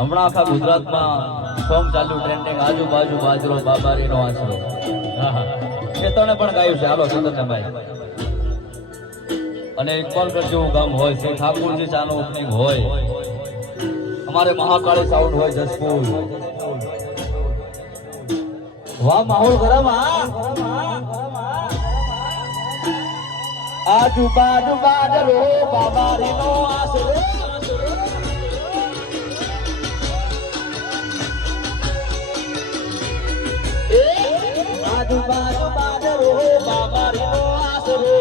હમણાં આખા ગુજરાતમાં સોંગ ચાલુ ટ્રેન્ડિંગ આજુબાજુ બાજરો બાબારીનો આશરો. હા, હા. એ તને પણ ગાયું છે. હાલો ચંદનભાઈ અને ઇકબાલગઢ જેવું ગામ હોય શ્રી ઠાકુરજી ચાનો ઓપનિંગ હોય. અમારે મહાકાળી સાઉન્ડ હોય જસપુર. વાહ માહોલ ગરમ આજુબાજુ બાજરો બાબારીનો આજુબાજુ બાજરો બાબારીનો આશરો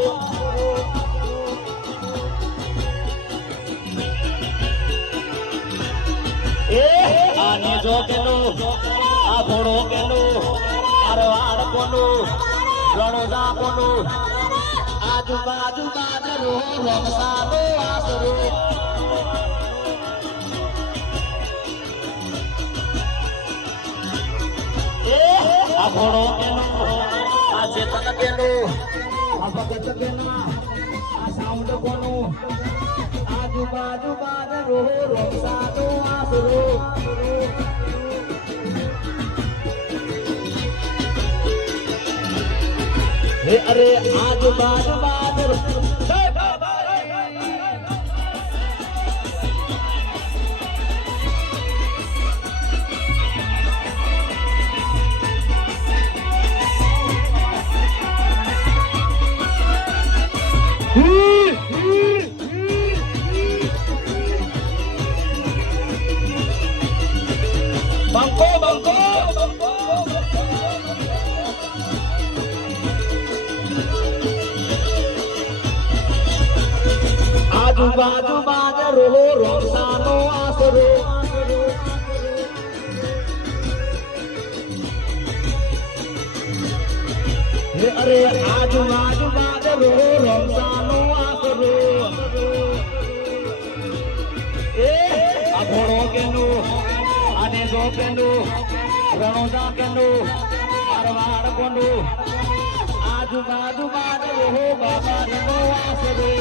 એ આને જો કેનું આ કોનું આજુબાજુ બાજરો રમસાનો આસરો આ ઘોડો આ ચેતન કેનો આ ભગત કેના? આ સાઉન્ડ કોનો? આજુબાજુ બાજરો રમસાનો આસરો. હે અરે, આજુબાજુ બાજરો. બંકો બંકો આજુબાજુ બાજરો રોસાનો આસરો હે આજુ આજુબાજુ બાજરો રોસાનો આસરો એ, આ ઘોડો કેનું આને જો કેનું કેનો અરવાડ કોનો આજુ બાજુ બાજરો બાબા નો આસરો